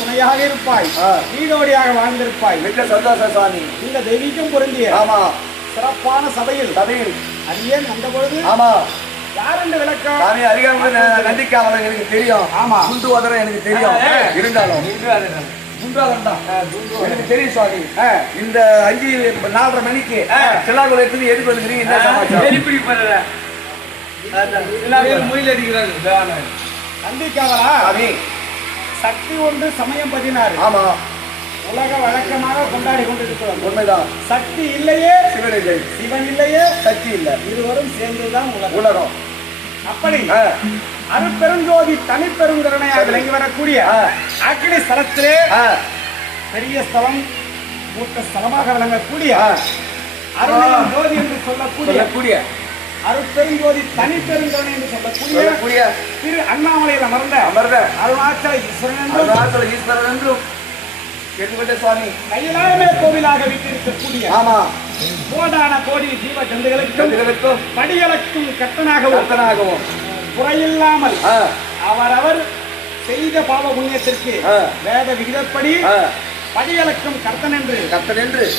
துணையாக இருப்பாய், நீடோடியாக வாழ்ந்திருப்பாய். மிக்க சந்தோஷம் சுவாமி. இந்த தெய்வீகம் பொருந்திய சிறப்பான சபையில் அரியேன் வந்த பொழுது ஆமா யார் என்று விளக்கம் சாமி அதிகாரம் நந்திக்காவலம் எனக்கு தெரியும். ஆமா குண்டு உதரம் எனக்கு தெரியும். இருந்தாலும் குண்டாதம் தான் எனக்கு தெரியும் சுவாமி. இந்த 4:30 மணிக்கு சிலாகுல எடுத்து எதுக்கு வந்துக்கிறீங்க? என்ன சமாச்சாரம்? முயல் அடிக்கிறாங்க நந்திக்காவலா சக்தி ஒன்று சமயம் 16. ஆமா உலக வழக்கமாக கொண்டாடி கொண்டிருக்கிறோம். உண்மைதான். சக்தி இல்லையே சிவன் இல்லை, சிவன் இல்லையே சக்தி இல்லை, இருவரும் சேர்ந்துதான் உலகம். அப்படி அருப்பெருஞ்சோதி தனிப்பெருங்கருணையாக விளங்கி வரக்கூடிய அக்கினி ஸ்தலத்திலே பெரிய ஸ்தலம், மூத்த ஸ்தலமாக விளங்கக்கூடிய அருமையின் ஜோதி என்று சொல்லக்கூடிய அருப்பெருஞ்சோதி தனிப்பெருங்கருணை என்று சொல்லக்கூடிய திரு அண்ணாமலையில் அமர்ந்த அருணாச்சல ஈஸ்வரன் என்றும் சுவாமி கையிலாயமே கோவிலாக வீட்டிருக்கக்கூடிய கோடான கோடி ஜீவ ஜந்துகளுக்கும் படிகளுக்கும் கட்டனாகவும் குறையில்லாமல் அவரவர் செய்த பாவ புண்ணியத்திற்கு வேத விகிதப்படி படிகளுக்கும் கர்த்தன் என்று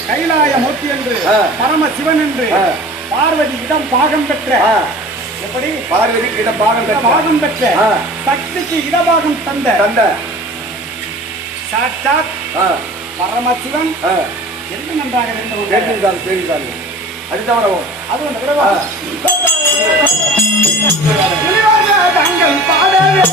கைலாய மூர்த்தி என்று பரம சிவன் என்று பார்வதி இடம் பாகம் பெற்ற எப்படி பார்வதிக்கு இடம் பாகம் பெற்ற சக்திக்கு இடபாகம் தந்த சாட்சாத் பரமசிவன் என்று நன்றாக அதுதான் தங்கள் பாடவே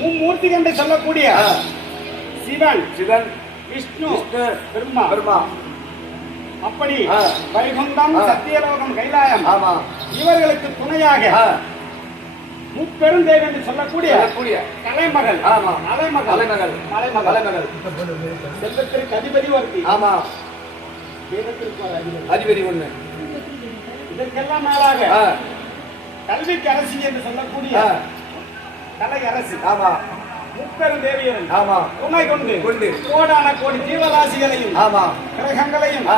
மும்மூர்த்தி என்று சொல்லக்கூடிய சிவன் விஷ்ணு பிரம்மா அப்படி வைகுண்டம் சத்தியலோகம் கைலாயம் இவர்களுக்கு துணையாக முப்பெருந்தேவி என்று சொல்லக்கூடிய கலைமகள் செல்வத்திற்கு அதிபதி ஒருத்தி அதிபதி ஒண்ணு. இதற்கெல்லாம் மேலாக கல்விக்கு அரசி என்று சொல்லக்கூடிய கலை அரசு முப்பெரும் தேவியரும் துணை கொண்டு கோடான கோடி ஜீவராசிகளையும் கிரகங்களையும்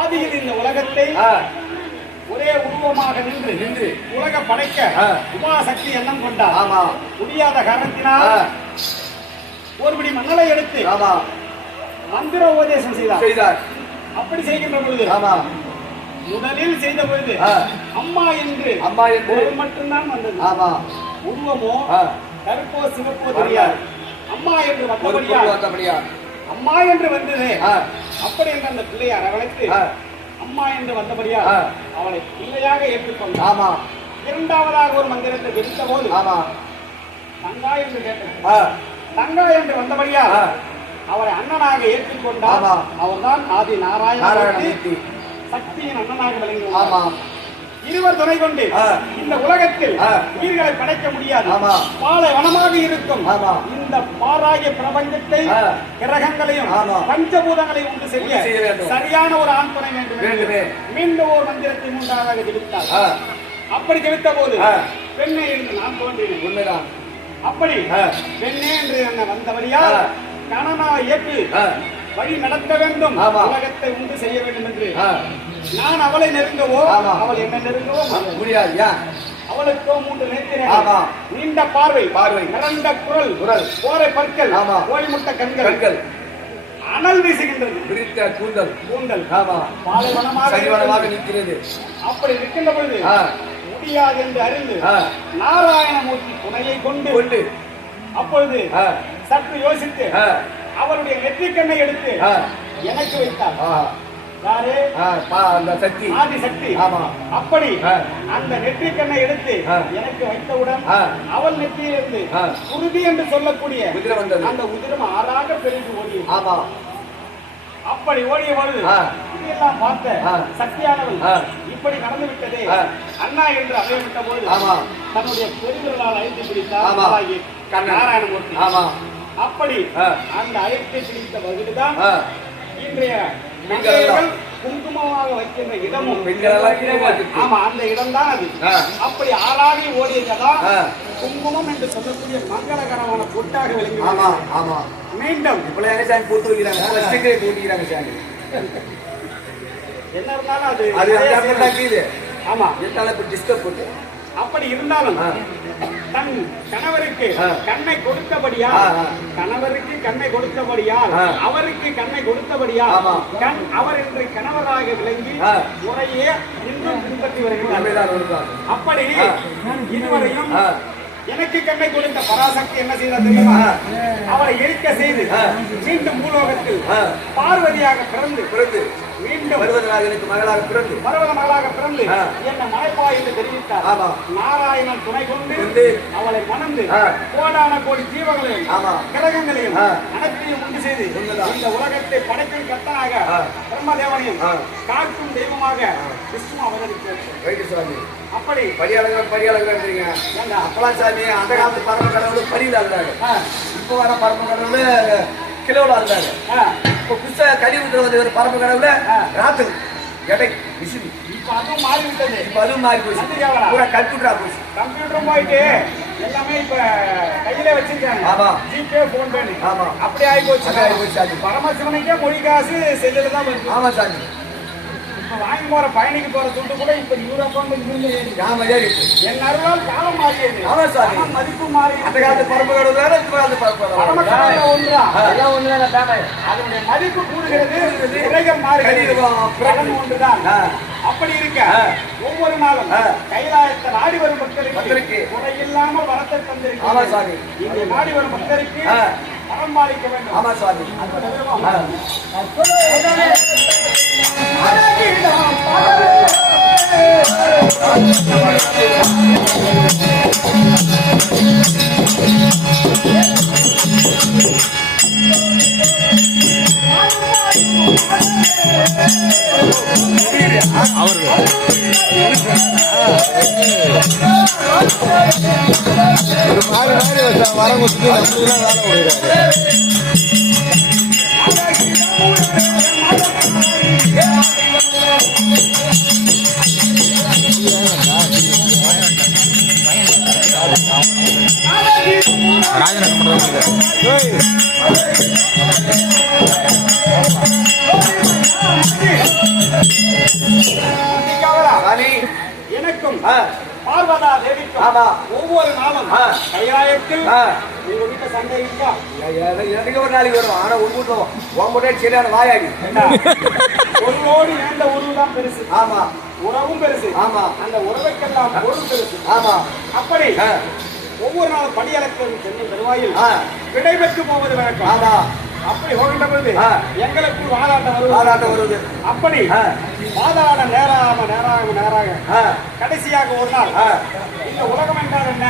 ஆதியில் இந்த உலகத்தை ஒரே உருவமாக நின்று உலக படைக்க உமாசக்தி எண்ணம் கொண்டார். முடியாத காரணத்தினால் ஒருபடி மணலை எடுத்து மந்திர உபதேசம் செய்தார். அப்படி செய்கின்ற பொழுது முதலில் செய்த பொழுது அம்மா என்று ஒரு மட்டும்தான் வந்தது. உருவமோ கருப்போ சிவப்போ தெரியாது. அம்மா என்று வந்தபடியா அம்மா என்று வந்தது. அப்படி என்று அந்த பிள்ளையை அரவணைத்து அம்மா என்று வந்தபடியா அவளை பிள்ளையாக ஏற்றுக்கொண்டார். இரண்டாவதாக ஒரு மந்திரத்தை விரித்த போது தங்கா என்று கேட்டார். தங்கா என்று வந்தபடியா அவரை அண்ணனாக ஏற்றுக்கொண்டார். அவர்தான் ஆதி நாராயணமூர்த்தி, சக்தியின் அண்ணனாக விளங்குகிறார். இருவர் துணை கொண்டு இந்த உலகத்தில் உயிர்களை படைக்க முடியாது. பாலை வனமாக இருக்கும் இந்த பாராகிய பிரபஞ்சத்தை கிரகங்களையும் பஞ்சபூதங்களையும் உண்டு செய்ய சரியான ஒரு ஆண் துணை வேண்டும். மீண்டும் ஒரு மந்திரத்தை மூன்றாக ஜெபித்தார். அப்படி ஜெபித்த போது பெண்ணே என்று நான் தோன்றினேன். உண்மைதான். அப்படி பெண்ணே என்று என்ன வந்தபடியா கணனா ஏற்று வழி நடத்த வேண்டும், உலகத்தை உண்டு செய்ய வேண்டும் என்று நான் அவளை நெருங்கவோ அவள் என்ன நெருங்கவோ முடியாது. அவளுக்கோ 3 நேத்திரங்கள், நீண்ட பார்வை, நிறந்த குரல், கோரை பற்கள், கோழிமுட்ட கண்கள், அனல் வீசுகின்றது, விரித்த கூந்தல் பாலைவனமாக நிற்கிறது. அப்படி நிற்கின்ற பொழுது முடியாது என்று அறிந்து நாராயணமூர்த்தி துணையை கொண்டு அப்பொழுது சற்று யோசித்து அவருடைய நெற்றிக்கண்ணை எடுத்து எனக்கு வைத்தார். யாரு? அந்த சக்தி, ஆதி சக்தி. அப்படி அந்த நெற்றிக்கண்ணை எடுத்து எனக்கு வைத்தவுடன் அவள் நெற்றியிலிருந்து குருதி என்று சொல்லக்கூடிய அந்த உதிரம் ஆறாக பெருகி ஓடியது. அப்படி ஓடிய பொழுது இதையெல்லாம் பார்த்த சக்தியானவள் இப்படி நடந்து விட்டதே அண்ணா என்று அவையப்பட்ட பொழுது தன்னுடைய பெருவிரலால் அழைத்து பிடித்தார் நாராயணமூர்த்தி. அப்படி அந்த அழைத்தை பிடித்த வகுதுதான் இன்றைய மங்கையர்கள் குங்குமமாக வைக்கின்ற இடமும் அந்த இடம் தான் அது. அப்படி ஆளாகி ஓடியதான் குங்குமம் என்று சொல்லக்கூடிய மங்களகரமான பொட்டாக விளங்கி மீண்டும் போட்டு வைக்கிறாங்க. என்ன இருந்தாலும் அது ஆமா டிஸ்டர்ப் போட்டு அப்படி இருந்தாலும் தன் கணவருக்கு கண்ணை கொடுத்தபடியால் அவருக்கு கண்ணை கொடுத்தபடியால் கண் அவர் என்று கணவராக விளங்கி முறையே இன்னும் பின்பற்றி வருகிறார். அப்படி இதுவரையும் எனக்கு கண்ணை கொடுத்த பராசக்தி என்ன செய்தார் தெரியுமா? அவரை எரிக்க செய்து மீண்டும் பூலோகத்தில் பார்வதியாக பிறந்து மீண்டும் பர்வத மகளாக பிறந்து என்ன மலைப்பா என்று தெரிவித்தார். நாராயணன் துணை கொண்டு அவளை மணந்து கோடான கோடி ஜீவங்களையும் கிரகங்களையும் அனைத்தையும் உண்டு செய்து இந்த உலகத்தை படைக்கும் கர்த்தனாக பிரம்மதேவனையும் காக்கும் தெய்வமாக விஷ்ணு அவதரித்தார். அப்படி பரியாளர்கள் அப்பலாம் சாமி அந்த காலத்து பரம கடவுள் பரியில இருந்தாங்க. இப்போ வர பரம கடவுள் கிலோல இருந்தாங்க. இப்போ புதுசா கலியுகத்துல ஒரு பரம கடவுள ராத்திரி எடை விசிறி. இப்போ அதுவும் மாறிவிட்டது. இப்போ அதுவும் மாறி போச்சு. பூரா கம்ப்யூட்டரா போச்சு. கம்ப்யூட்டரும் போயிட்டு எல்லாமே இப்ப கையில வச்சிருக்காங்க. ஜிபே போன் பே அப்படி ஆகி போச்சு. பரமசிவனுக்கே மொழி காசு செல்லுல தான் வருது. ஆமா சாமி. வாங்கி போற பயணிக்கு போற துண்டு கூட இப்ப என் அருளால் காலம் மாறியது. மதிப்பு மாறி அந்த காலத்து பரம்பு வேற ஒன்றா அதனுடைய மதிப்பு கூடுகிறது. உலகம் மாறுகிறது ஒன்றுதான். அப்படி இருக்க ஒவ்வொரு நாளும் கைலாயத்தை நாடி வரும் பக்தருக்கு குறையில்லாம வரத்தை தந்திருக்கு. இங்கே நாடி வரும் பக்தருக்கு பரம்பாலிக்க வேண்டும். ஆமா சுவாமி. எனக்கும் பார்வதா தேவிக்கும் ஒவ்வொரு நாளும் கைலாயத்தில் உங்க வீட்டுல சண்டை இருக்கா? எனக்கு ஒரு நாளைக்கு வரும். ஆனா உங்க சரியான வாயாடி ஒருவோடு ஏந்த உறவு தான் பெருசு. ஆமா, உறவும் பெருசு. ஆமா, அந்த உறவுக்கெல்லாம் பொருள் பெருசு. ஆமா, அப்படி ஒவ்வொரு நாளும் படியளக்கும் செல்லும் தருவாயில் விடைபெற்று போவது வழக்கம். ஆமா, அப்படி போகின்ற பொழுது எங்களுக்கு வாதாட்டம் வருவது. அப்படி வாதாட நேராக கடைசியாக ஒரு நாள் இந்த உலகம் என்றால் என்ன,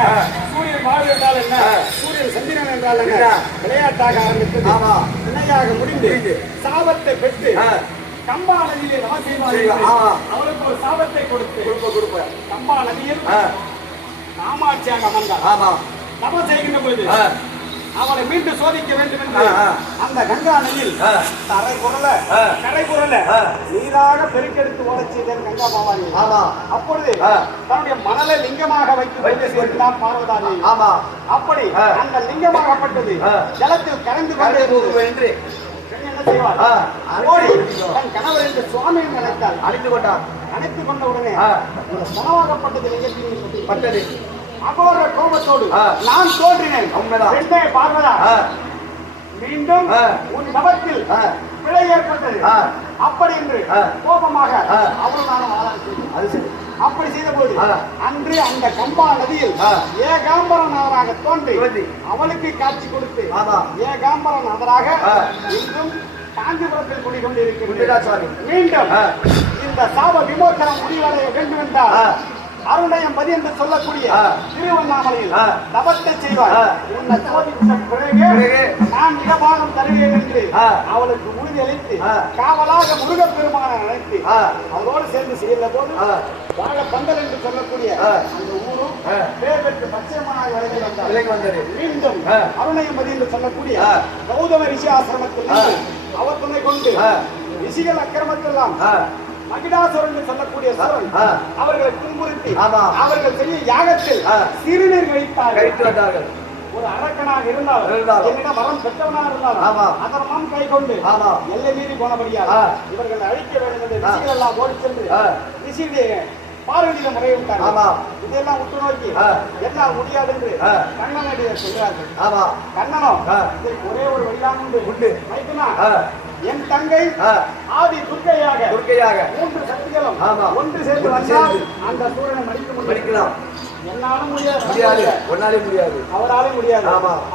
சூரியன் வாழ்வு என்றால் என்ன, சூரியன் சந்திரன் என்றால் என்ன விளையாட்டாக ஆரம்பித்தது. வினையாக முடிந்து சாபத்தை பெற்று கம்பா நதியிலே தவம் செய்வார்கள். அவருக்கு ஒரு சாபத்தை கொடுப்ப கம்பா நதியில் காமாட்சியாக அமர்ந்தார். தவம் செய்கின்ற பொழுது அவளை மீண்டும் சோதிக்க வேண்டும் என்று அந்த கங்கா நதியில் கரை குரல நீராக பெருக்கெடுத்து ஓடச் செய்தார் கங்கா பவானி. அப்பொழுது தன்னுடைய மணலை லிங்கமாக வைத்து சேர்க்கிறார் பார்வதானி. அப்படி அந்த லிங்கமாகப்பட்டது ஜலத்தில் கரைந்து கொண்டே போகும் என்று என்ன செய்வார்? ஓடி தன் கணவர் என்று சுவாமியை நினைத்தார். அணைத்துக் கொண்ட உடனே சனவாகப்பட்டது லிங்கத்தில் பட்டது. அகோர கோபத்தோடு நான் தோன்றினேன். பார்வதா, மீண்டும் உன் தவத்தில் பிழை ஏற்பட்டது அப்படி என்று கோபமாக அவரும் நானும் ஆராய்ச்சி. அது சரி. அப்படி செய்த போது அன்று அந்த கம்பா நதியில் ஏகாம்பரநாதராக தோன்றி அவளுக்கு காட்சி கொடுத்து ஏகாம்பரநாதராக இன்றும் காஞ்சிபுரத்தில் குடிகொண்டிருக்கிறார். மீண்டும் இந்த சாப விமோசனம் முடிவடைய வேண்டும் என்றால் அருணயம்பதி என்று சொல்லக்கூடிய திருவண்ணாமலையில் தபத்தை செய்வார். உன்னை சோதித்த பிறகு நான் இடபாகம் தருவேன் என்று அவளுக்கு உறுதியளித்து காவலாக முருகப்பெருமானை அழைத்து அவரோடு சேர்ந்து செய்த போது வாழ பந்தல் என்று சொல்லக்கூடிய அந்த ஊரும் பேர் பெற்று பச்சைமனாய் விலகி வந்தது. மீண்டும் அருணயம்பதி என்று சொல்லக்கூடிய கௌதம ரிஷி ஆசிரமத்தில் அவர் துணை கொண்டு ரிஷிகள் அக்கிரமத்தெல்லாம் மகிடாசுரன் என்று சொல்லக்கூடிய சூரன் அவர்களை துன்புறுத்தி அவர்கள் செய்ய யாகத்தில் சிறுநீர் வைத்தார்கள். ஒரு அரக்கனாக இருந்தாலும் என்னிடம் வரம் பெற்றவனாக இருந்தாலும் அதர்மம் கை கொண்டு எல்லை மீறி போனபடியாக இவர்கள் அழிக்க வேண்டும் என்று ரிஷிகள் எல்லாம் ஓடி சென்று ரிஷியுடைய பார்வதியில முறையிட்டாங்க. இதெல்லாம் உற்று நோக்கி எல்லாம் முடியாது என்று கண்ணனுடைய சொல்கிறார்கள். கண்ணனோ ஒரே ஒரு வழியாக உண்டு வைத்தனா என் தங்கை ஆதி துர்க்கையாக 3 சக்திகளும் ஒன்று சேர்ந்து வந்தால் அந்த சூரனை மடிக்கலாம். என்னாலும் முடியாது, ஒன்னாலே முடியாது, அவராலே முடியாது.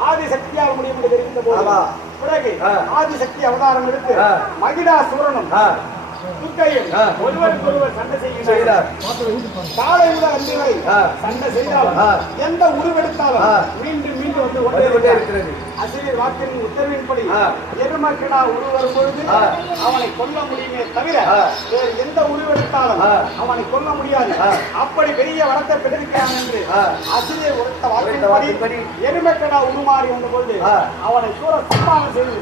ஆதி சக்தியால் முடியும் என்று தெரிந்த போது பிறகு ஆதி சக்தி அவதாரம் எடுத்து மகிடா சூரனும் துர்க்கையும் ஒருவருக்கு ஒருவர் சண்டை செய்கிறார். காலை முதல் அன்று வரை சண்டை செய்தாலும் எந்த உருவெடுத்தாலும் மீண்டும் மீண்டும் வந்து ஒன்றே இருக்கிறது. அசிரியர் வாக்கின் உத்தரவின்படி எருமக்கிடா உருவரும் பொழுது அவனை கொல்ல முடியுமே தவிர வேறு எந்த உருவெடுத்தாலும் அவனை கொல்ல முடியாது. அப்படி பெரிய வரத்தை பெற்றிருக்கிறான் என்று அசிரியர் உரைத்த வாக்கின்படி எருமக்கிடா உருமாறி வந்த பொழுது அவனை சூர சம்மானம் செய்து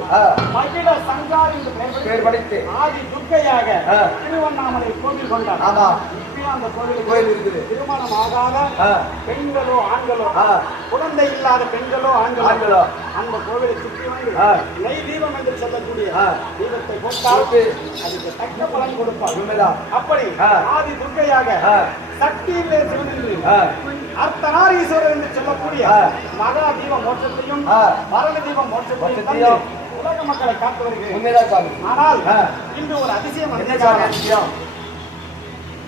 மகிழ சங்கார் என்று பெயர் படைத்து ஆதி துர்க்கையாக திருவண்ணாமலை கோவில் கொண்டார். அந்த கோயில் இருக்குது. திருமணம் ஆகாத பெண்களோ ஆண்களோ குழந்தை இல்லாத பெண்களோ ஆண்களோ அந்த கோவிலை சுற்றி வந்து நெய் தீபம் என்று சொல்லக்கூடிய தீபத்தை போட்டால் அதுக்கு தக்க பலன் கொடுப்பார். அப்படி ஆதி துர்க்கையாக சக்தியிலே சிவனின்று அர்த்தநாரீஸ்வரர் என்று சொல்லக்கூடிய மகா தீப மோட்சத்தையும் பரண தீப மோட்சத்தையும் உலக மக்களை காத்து வருகிறேன். ஆனால் இன்று ஒரு அதிசயம்,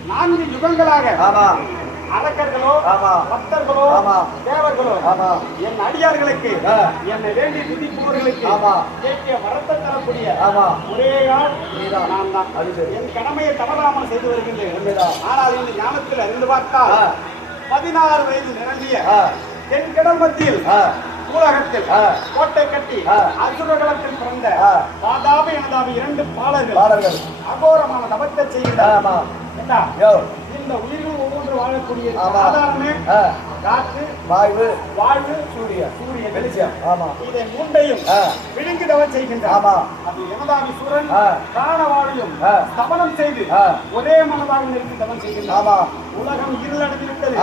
4 யுகங்களாக அரக்கர்களோ பக்தர்களோ தேவர்களோ என் அடியார்களுக்கு என்னை வேண்டி துதிப்பவர்களுக்கு கேட்க வரத்தை தரக்கூடிய ஒரே ஆள் நான் தான். என் கடமையை தவறாமல் செய்து வருகின்றேன். ஆனால் இந்த ஞானத்தில் அறிந்து பார்த்தால் 16 வயது நிரம்பிய தென்கிடம் மத்தியில் உலகத்தில் கோட்டை கட்டி அசுரகலத்தில் பிறந்த பாதாபி எனதாபி 2 பாலர்கள் அகோரமான தபத்தை செய்கிறார். இந்த உயிர்கள் ஒவ்வொன்று வாழக்கூடிய ஆதாரமே காற்று, வாழ்வு, சூரிய வெளிச்சம். இதை 3ஐயும் விழுங்கி தவம் செய்கின்றார். அது எனதாபி சூரன் பிராணவாழியும் ஸ்தபனம் செய்து ஒரே மனதாக நிறுத்தி தவம் செய்கின்றார். உலகம் இருளடைந்துவிட்டது.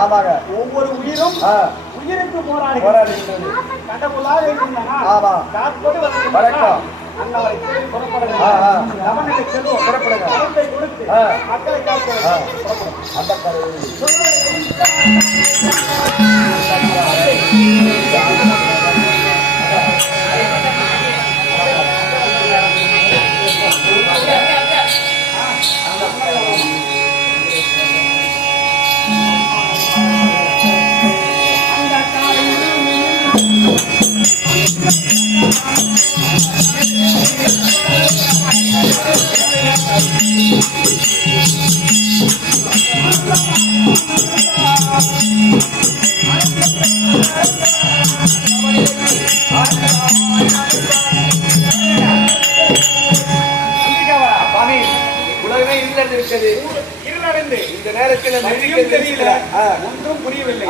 ஒவ்வொரு உயிரும் உயிருக்கு போராடுகின்றது. கடவுளாக இருக்கின்றன காற்போடு வணக்கம் அண்ணாவை தேடி புறப்படுகிறார். கவனத்தை செல்வோம், புறப்படுங்க. பணத்தை கொடுத்து மக்களை காக்க அந்த இந்த நேரத்தில் தெரியல, ஒன்றும் புரியவில்லை.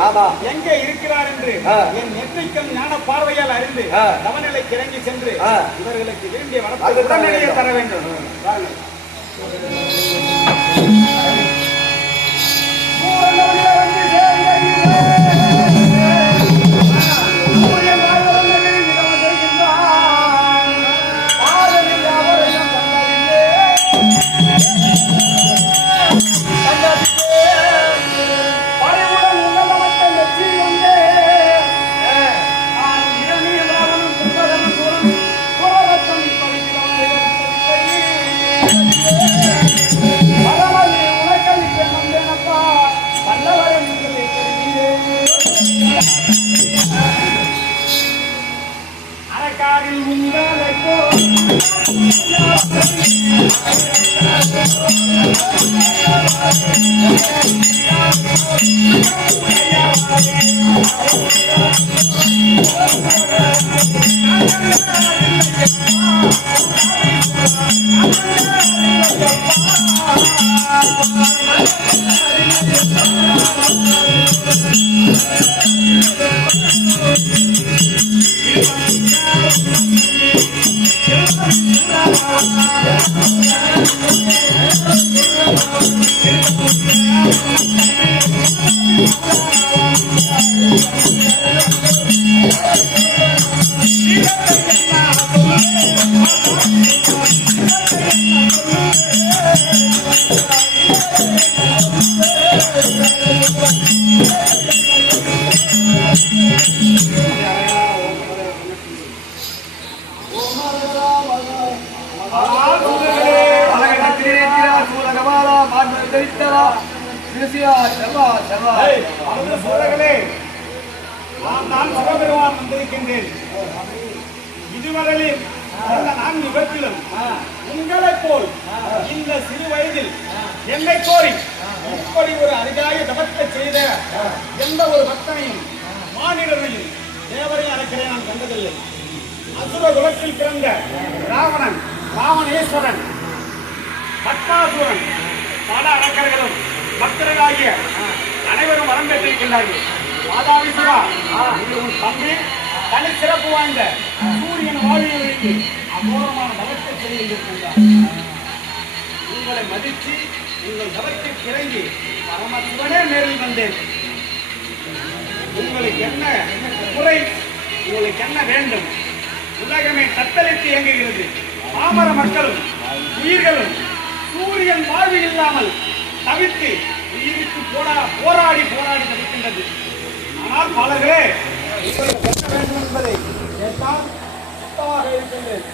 எங்க இருக்கிறார் என்று என் நெற்றிக்கும் ஞான பார்வையால் அறிந்து தவநிலைக்கு இறங்கி சென்று இவர்களுக்கு வேண்டிய வரத்தை தர வேண்டும். அரக்காரில் உங்களை நான் சிவபெருமான் வந்திருக்கின்றேன். இதுவரையில் நான் விபத்திலும் உங்களைப் போல் இந்த சிறு வயதில் என்னை கோரி இப்படி ஒரு அரிதாய தபத்தை செய்த எந்த ஒரு பக்தனையும் மாநிலரையும் தேவரையும் அழைக்கிறேன் நான் கண்டதில்லை. அசுர குலத்தில் பிறந்த ராவணன், ராவணேஸ்வரன், பட்டாசுரன், பல அரக்கர்களும் பக்தர்களாகிய அனைவரும் வரம் பெற்றிருக்கின்றார்கள். மாதாவி சிவா, உன் தம்பி தனி சிறப்பு வாய்ந்த சூரியன் வாழ்வியலுக்கு அமோகமான தவத்தை செய்திருக்கின்றார். உங்களை மதித்து உங்கள் தவத்திற்கு இறங்கி பரமசிவனே நேரில் வந்தேன். உங்களுக்கு என்ன குறை, உங்களுக்கு என்ன வேண்டும்? உலகமே தத்தளித்து இயங்குகிறது. பாமர மக்களும் உயிர்களும் சூரியன் வாழ்வு இல்லாமல் தவித்து உயிருக்கு போராடி தவிக்கின்றது. ஆனால் பலர்களே உங்களுக்கு என்ன வேண்டும் என்பதை கேட்டால் சுத்தமாக இருக்கின்றேன்.